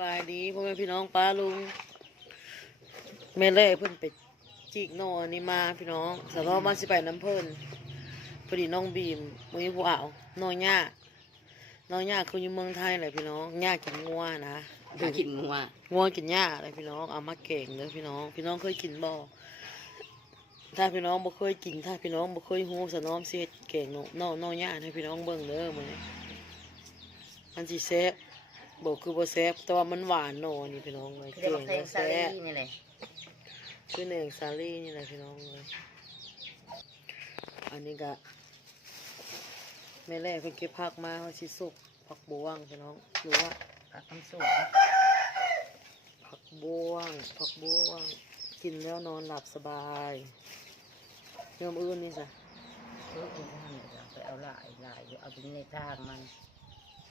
บายดีพ่อแม่พี่น้องป้าลุงแม่เล่เพิ่นไปจีกโนอันนี้มาพี่น้องสำหรับมาสิไปน้ำเพิ่นพอดีน้องบีมมือผู้เอาน้องย่าน้องย่าคืออยู่เมืองไทยแหละพี่น้องย่ากินงัวนะมากินงัวงัวกินหญ้าอะไรพี่น้องเอามาเก่งเลยพี่น้อง พี่น้องเคยกินบ่ถ้าพี่น้องบ่เคยกิน ถ้าพี่น้องบ่เคยฮู้สะน้อมสิเฮ็ดเก่งเนาะน้องน้องหญ้าให้พี่น้องเบิ่งเด้อมื้อนี้มันสิแซ่บ บ่คือบ่แซ่บแต่ว่ามันหวานเนาะนี่พี่น้องเลยเรียเก่กว่างเพลงและซาแซ่ลีบนี่เลยชื่อเนงซาลี่นี่แหละพี่น้องเลยอันนี้ก็แม่แร่เพิ่นเก็บผักมาว่าสิสุกผักบวงพี่น้องหรือว่า ผักคำสูงผักบวงผักบวงกินแล้วนอนหลับสบายเรื่องอื่นนี่จ้ะเออคุณท่านจะไปเอาหลายหลายเอาไปในทางมัน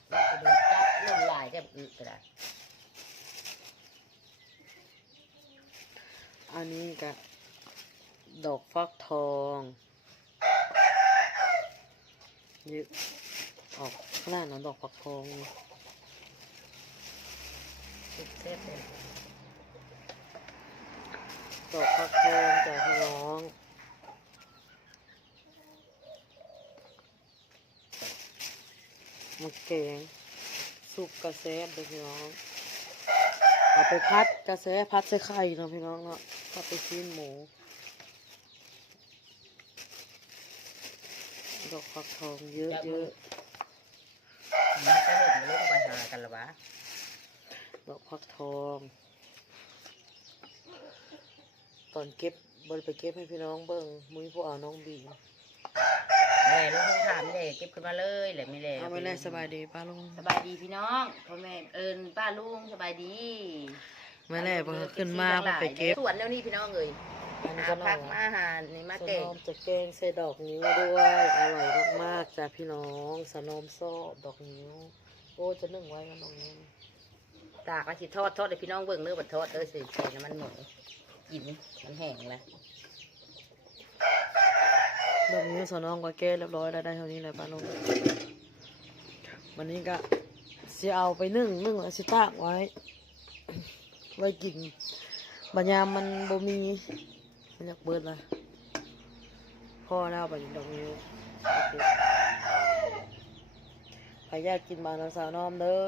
แล้วไปดูจับ เรื่องลายก็อึก็ได้อันนี้ก็ดอกฟักทองเยอะออกขนาดนั้นดอกฟักทองสุดเซ็ตเลยดอกฟักทองจ้ะพี่น้องมาแกง สุกกระแซบเลยพี่น้องเอาไปพัดกระแซพัดใส่ไข่เนาะพี่น้องเนาะพัดไปชิ้นหมูดอกฟักทองเยอะเยอะมันก็เห็นมันลงไปหากันละวะดอกฟักทอง ตอนเก็บบนไปเก็บให้พี่น้องเบิ่งมุ้ยพวกเอาน้องบี แม่ลูกถามเลยเก็บขึ้นมาเลยแหละไม่แล้วเอาไปเลยสบายดีป้าลุงสบายดีพี่น้องพ่อแม่เอิญป้าลุงสบายดีแม่แล่พอขึ้นมามันไปเก็บสวนแล้วนี่พี่น้องเอ้ยอันนี้หาก็น้พัอกงมาอาหารนี่มาสเก่นงอมจะแกงใส่ดอกนิ้วด้วยอร่อยมากๆจ้ะพี่น้องสนอมซอบดอกนิ้ว โอ้จะนึ่งไว้กันตรงนี้ตากมาสิทอดทอดให้พี่น้องเบิ่งเนื้อบัดทอดเด้อสิใส่น้ำมันหมูกินมันแห้งแล้ว ดอกนิ้วสนอมก็แก้เรียบร้อยแล้วได้เท่านี้แหละป้าลุงวันนี้ก็สิเอาไปนึ่งนึ่งแล้วสิตากไว้ ไว้กินบัญยามมันบ่มีมันอยากเบิดเลยพ่อแล้วบัดนี้ดอกนิ้วโอเคใครอยากกินบานสาวน้อมเด้อ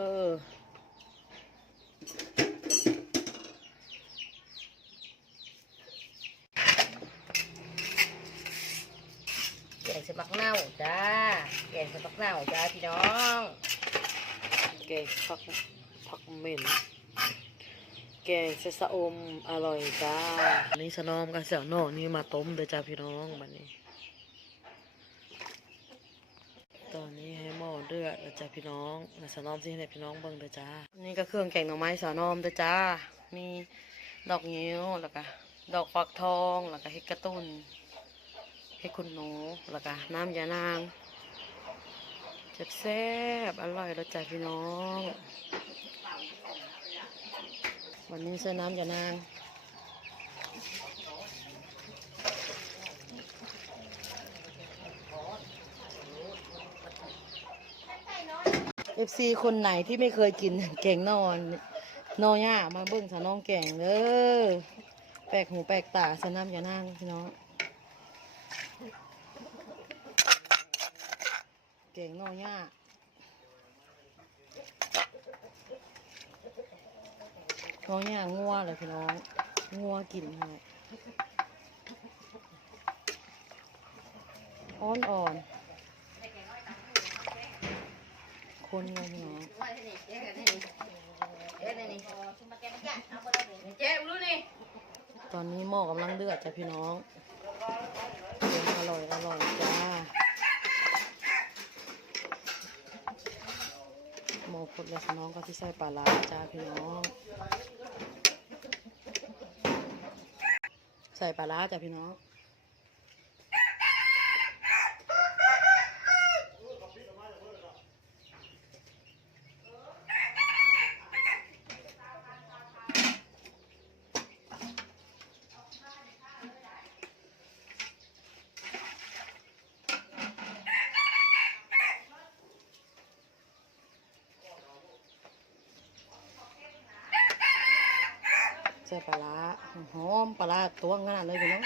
แกงสะบักเน่าจ้า แกงสะบักเน่าจ้าพี่น้อง แกงผักผักเหม็นแกงเสสะอมอร่อยจ้าอันนี้สนอมกับเสี่ยวโน่นี่มาต้มเด้อจ้าพี่น้องบัดนี้ ตอนนี้ให้หม้อเดือดแล้วจ้าพี่น้องสนอมสิให้พี่น้องเบิ่งเด้อจ้า นี่ก็เครื่องแกงหน่อไม้สนอมเด้อจ้า มีดอกงิ้วแล้วก็ดอกฟักทองแล้วก็เห็ดกระตุ้น เห็ดคุณหนูแล้วก็น้ำยานางแซ่บอร่อยแล้วจ้าพี่น้อง วันนี้ใส่น้ำยานางเอฟซีคนไหนที่ไม่เคยกินแกงนอนนอย่ามาเบิ่งสาน้องแกงเด้อแปลกหูแปลกตาสน้ำอย่านั่งพี่น้อง แกงนอย่าน้อย่างัวเลยพี่น้อง งัวกินให้อ่อนอ่อนคนเลยพี่น้องตอนนี้หม้อกำลังเดือดจ้ะพี่น้องเดี๋ยวอร่อยอร่อยจ้า หม้อพดแล้วน้องก็ที่ใส่ปลาร้าจ้าพี่น้อง ใส่ปลาร้าจ้าพี่น้อง ส่ปลาร้าหอมปลาร้าตัวงานเลยพี่น้อง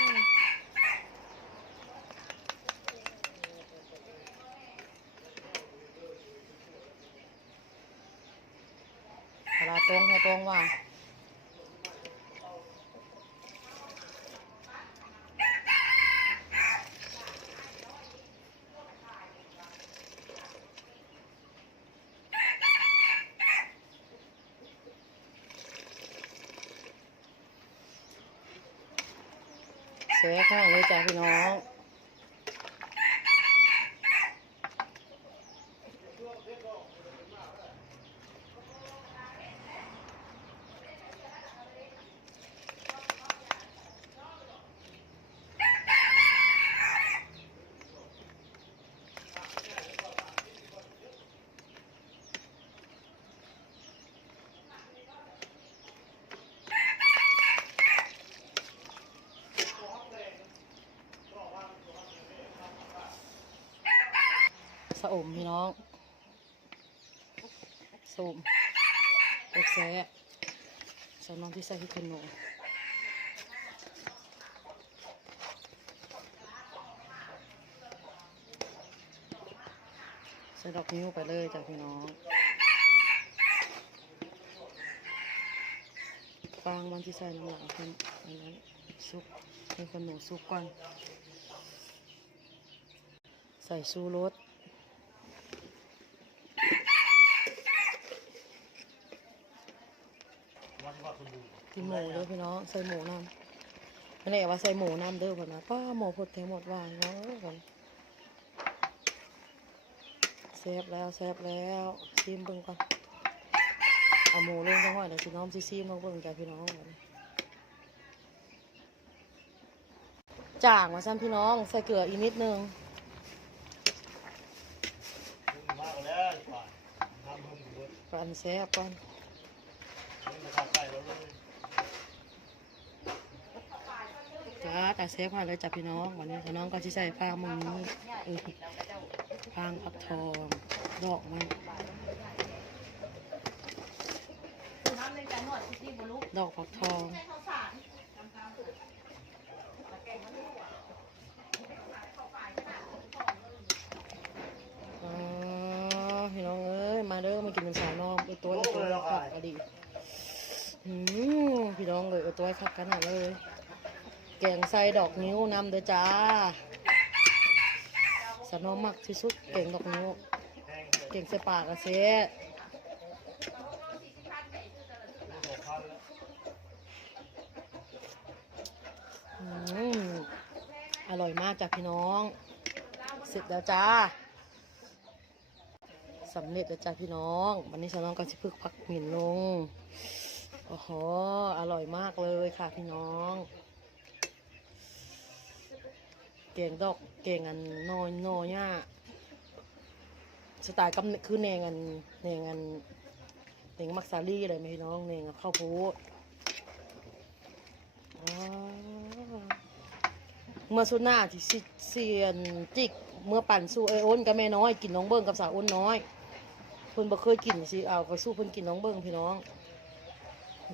ปลาร้าตรงให้ตรงว่า เสียข้างเลยจ้าพี่น้องะอมพี่น้องสมเอกแซ่สาวน้องที่ใส่ที่ขนมใส่ดอกนิ้วไปเลยจ้ะพี่น้องฟางมันที่ใส่น้ำหลังคนอันนั้นซุปให้ขนมซุปก่อน ใส่ชูรส กินหมูเด้อพี่น้องใส่หมูน้ำไม่ได้ว่าใส่หมูน้ำเด้อพ่นนะป้าหมูพดแทงหมดหวานเนาะพ่นแซ่บแล้วแซ่บแล้วชิมเบิ่งก่อนเอาหมูลงจังหวะเดี๋ยวพี่น้องซิซิมลองเบิ่งจ้ะพี่น้องบัดนี้จ่างมาซ้ำพี่น้องใส่เกลืออีกนิดนึงมาแล้วป่าทำให้หมดก่อนแซ่บก่อน นี่มาจ้าแต่แซ่บมาเลยจ้ะพี่น้องวันนี้พี่น้องก็จะใส่ฟางมึงนี้เอฟางผักทองดอกมันดอกผักทองอ๋อพี่น้องเอ้ย มาเด้อมากินเป็นสาวน้องไปตัวไปตัวล้วขับอดีอืมพี่น้องเลยเอา ตัวขับขนาดเลยแกงใส่ดอกนิ้วนำเด้อจ้าสนอมักที่สุดแกงดอกนิ้วแกงใส่ปากอะเซ่หกพันแล้วอืมอร่อยมากจ้ะพี่น้อง เสร็จแล้วจ้าสำเร็จแล้วจ้าพี่น้อง วันนี้สาน้องก็จะพึกผักหมิ่นลง โอ้โห อร่อยมากเลยค่ะพี่น้อง เก่งดอกเก่งอันนอยนอย่าสไตล์กำเนิดคือเนงอันเนงอันเนงมักซารี่เลยไหมพี่น้องเนงข้าวโพดเมื่อสุดหน้าที่เซียนจิก เมื่อปั่นสู้ไอโอนกับแม่น้อย กินน้องเบิ้งกับสาวอ้นน้อยเพิ่นบ่เคยกินสิเอาก็สู้เพิ่นกินน้องเบิ้งพี่น้อง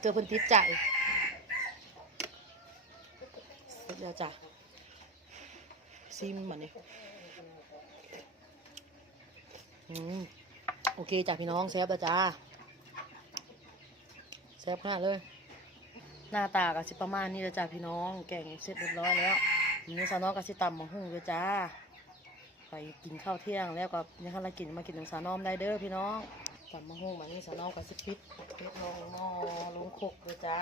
เจอพนติดใจเสร็จแล้วจ้ะซิมบัดนี้อืมโอเคจ้ะพี่น้องแซ่บแล้วจ้าแซ่บขนาดเลย หน้าตาก็สิประมาณนี้แล้วจ้ะพี่น้อง แกงเสร็จเรียบร้อยแล้ววันนี้สาน้องก็สิตำมะฮุ่งเลยจ้าไปกินข้าวเที่ยงแล้วก็ยังเรากินมากินน้ำสาน้อมได้เด้อพี่น้อง ตำมะฮุ่งมานี่สนองก็สิปิดปิดลงหม้อลงคกเลยจ้า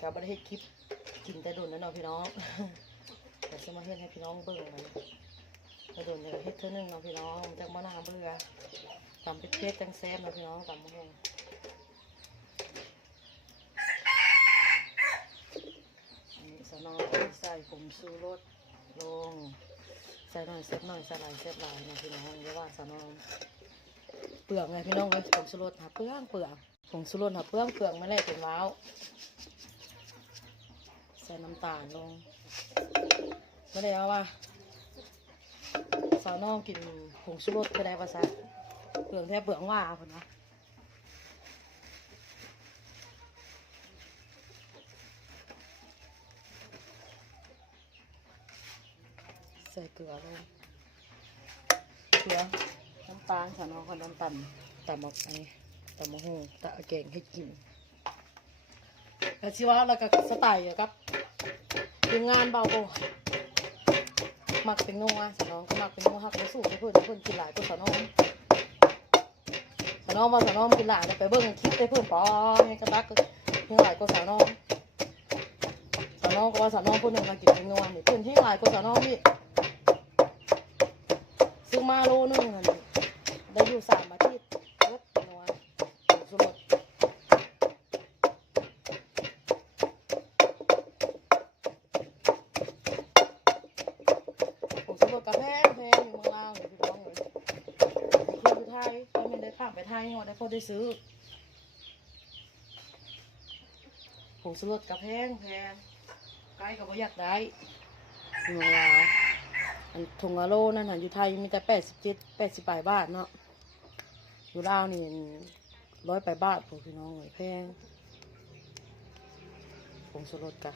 กับประเทศคลิปกินแต่ดุนนั่นเนาะพี่น้องแต่จะมาเฮ็ดให้พี่น้องเบิ่งมันแต่ดุนเนี่ยเฮ็ดเท่านึงเนาะพี่น้องจากมะนาวเบื่อตำเป็ดเพชรจังแซ่บเนาะพี่น้องตำมะฮุ่งอันนี้สนองใส่ผงชูรสลง ส่หน่อยเซ็ตหน่อยใส่หลายเซ็ตหลายนะพี่น้องเยาว่าสานองเปลือกไงพี่น้องเลยผงสุรสหาเปลือกเปลือกผงสุรสหาเปลือกเปลือกไม่ได้เป็นว้าวใส่น้ำตาลลงไม่ได้เอาว่าสาวน้องกินผงสุรสก็ได้ภาษาเปลือกแท้เปลือกว่าคนนะ ใส่เกลือลงเกลือน้ำตาลสานอกับน้ำตาลตำหมกไอ้ตำมะฮงตะแกงให้กินแล้วชิว่าแล้วก็สไตล์อะครับทีมงานเบาโบมักเป็นนัวสานองก็มักเป็นนัวฮักมาสู้ให้เพื่อนให้เพื่อนกินหลายตัวสานองสานองมาสานองกินหลายไปเบิ่งคลิปให้เพื่อนปอให้กระตักให้หลายตัวสานองสาวน้องก็ว่าสาวน้องคนหนึ่งมากินเป็นนวลนี่เพื่อนที่หลายคนสาวน้องพี่ มาโลนึงนั่นได้อยู่สามอาทิตย์รสเป็นนวสมุดผมสมดกระแพงแพงอยู่เมืองลาวอยู่พี่น้องเลยคืออยู่ไทยไปไม่ได้ข้ามไปไทยเนาะได้พอได้ซื้อผงสลดกระแพงแพงไกลก็บ่อยากได้อยู่ลาว อันทงอะโลนั่นหันอยู่ไทยมีแต่แปดสิบเจ็ดแปดสิบปลายบาทเนาะอยู่ลาวนี่ร้อยปลายบาทพวกพี่น้องเลยแพงผงสลดกะ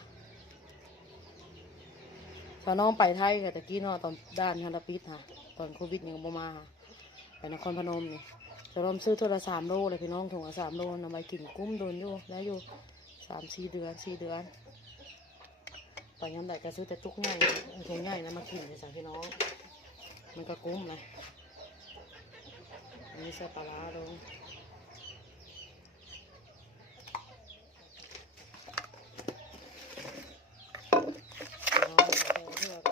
พาน้องไปไทยแต่กี้เนาะตอนด้านฮันดาปิดค่ะตอนโควิดยังบ่มาไปนครพนมเนี่จะรวมซื้อตัวละสามโลเลยพี่น้องถุงละสามโลนำไปกินกุ้มโดนอยู่แล้วอยู่สามสี่เดือนสี่เดือน ไปยังไดก็ซื้อแต่ตุกใหญ่เอาถุงใหญ่นะมากินเลยจ้ะพี่น้อง มันก็กุ้มเลยอันนี้เส่ปลาร้าลงน้องใส่เพื่อก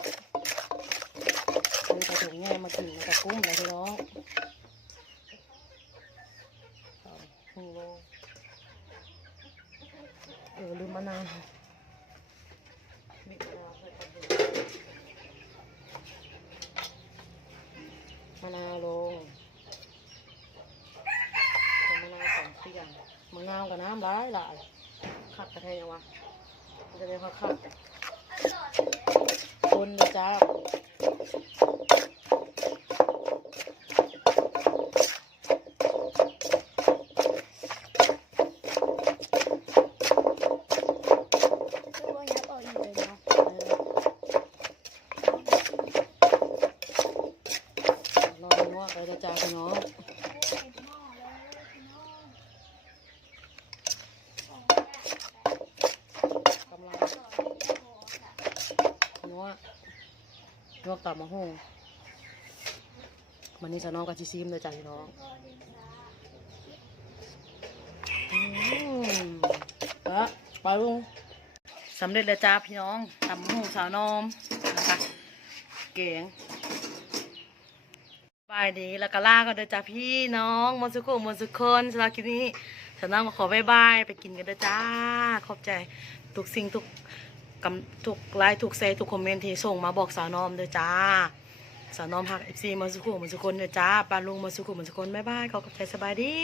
ซื้อแต่ถุงใหญ่มากินมันก็กุ้มเลยพี่น้องเอาครึ่งโลเออลืมมะนาว บิดมะนาวใส่กระเทียมมะนาวลงใส่มะนาว สองเปียงมะนาวกับน้ำร้ายหลายขัดกระเทียมวะมันจะได้พักขัดคนเลยจ้าเออรอนัวไปเลยจ้าพี่น้องกำลังนัว นัวกลับมาห้องมันนี่จะน้องกับชิซิมเลยจ้าพี่น้องอืมละไปลุงสำเร็จแล้วจ้าพี่น้องตำหูสาวนอมนะคะเก่งบายดีแล้วก็ล่ากันเด้อจ้าพี่น้องมอนสุขุมมนสุคนสำหรับคลิปนี้สาวน้องก็ขอบายบายไปกินกันเด้อจ้า ขอบใจทุกสิ่งทุก กำทุกไลค์ทุกเซทุกคอมเมนต์ที่ส่งมาบอกสาวนอมเด้อจ้า สาวนอมหักเอฟซีมาสุขุมมนต์สุคนเด้อจ้าปาลุงมาสุขุมมนต์สุคนบายบายขอขอบใจสบายดี